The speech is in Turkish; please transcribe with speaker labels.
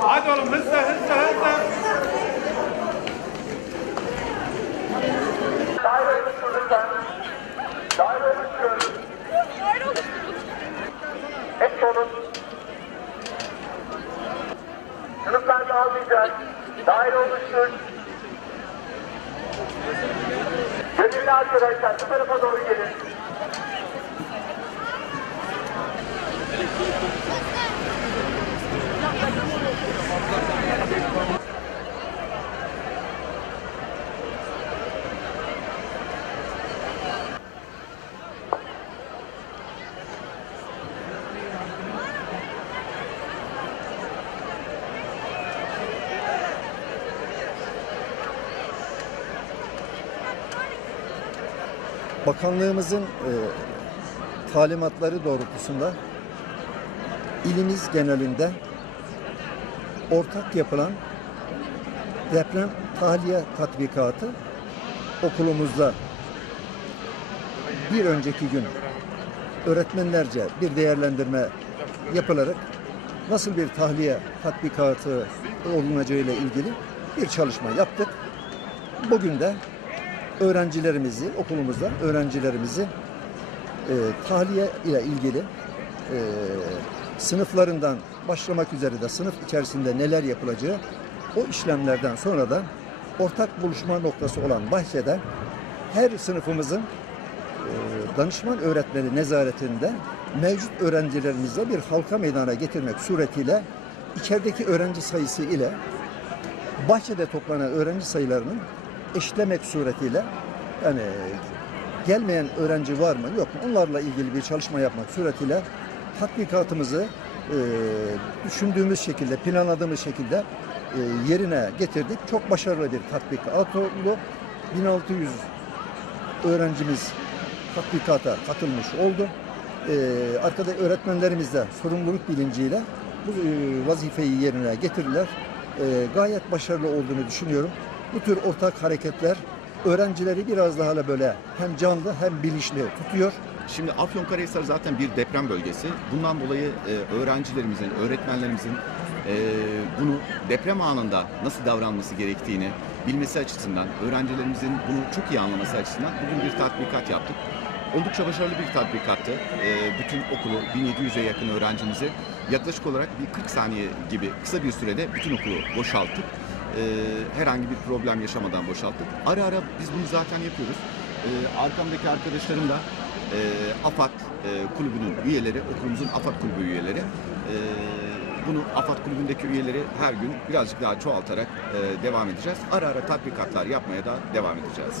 Speaker 1: Hadi
Speaker 2: oğlum hızla hızla hızla.
Speaker 1: Dairemiz çocuklar. Dairemiz çocuklar. Hep sorun. Sınıflar dağılmayacak. Daire oluştur. Gönüllü arkadaşlar bu tarafa doğru gelin.
Speaker 3: Bakanlığımızın e, talimatları doğrultusunda ilimiz genelinde ortak yapılan deprem tahliye tatbikatı okulumuzda bir önceki gün öğretmenlerce bir değerlendirme yapılarak nasıl bir tahliye tatbikatı olunacağıyla ilgili bir çalışma yaptık. Bugün de öğrencilerimizi, okulumuzda öğrencilerimizi e, tahliye ile ilgili e, sınıflarından başlamak üzere de sınıf içerisinde neler yapılacağı o işlemlerden sonra da ortak buluşma noktası olan bahçede her sınıfımızın e, danışman öğretmeni nezaretinde mevcut öğrencilerimizle bir halka meydana getirmek suretiyle içerideki öğrenci sayısı ile bahçede toplanan öğrenci sayılarının eşitlemek suretiyle yani gelmeyen öğrenci var mı yok mu onlarla ilgili bir çalışma yapmak suretiyle tatbikatımızı e, düşündüğümüz şekilde planladığımız şekilde e, yerine getirdik. Çok başarılı bir tatbikat oldu. 1600 öğrencimiz tatbikata katılmış oldu. E, arkada öğretmenlerimiz de sorumluluk bilinciyle bu e, vazifeyi yerine getirdiler. E, gayet başarılı olduğunu düşünüyorum. Bu tür ortak hareketler öğrencileri biraz daha da böyle hem canlı hem bilinçli tutuyor.
Speaker 2: Şimdi Afyonkarahisar zaten bir deprem bölgesi. Bundan dolayı e, öğrencilerimizin, öğretmenlerimizin e, bunu deprem anında nasıl davranması gerektiğini bilmesi açısından, öğrencilerimizin bunu çok iyi anlaması açısından bugün bir tatbikat yaptık. Oldukça başarılı bir tatbikattı. E, bütün okulu, 1700'e yakın öğrencimizi yaklaşık olarak bir 40 saniye gibi kısa bir sürede bütün okulu boşalttık. E, herhangi bir problem yaşamadan boşalttık. Ara ara biz bunu zaten yapıyoruz. E, arkamdaki arkadaşlarım da e, AFAD e, kulübünün üyeleri, okulumuzun AFAD kulübü üyeleri. E, bunu AFAD kulübündeki üyeleri her gün birazcık daha çoğaltarak e, devam edeceğiz. Ara ara tatbikatlar yapmaya da devam edeceğiz.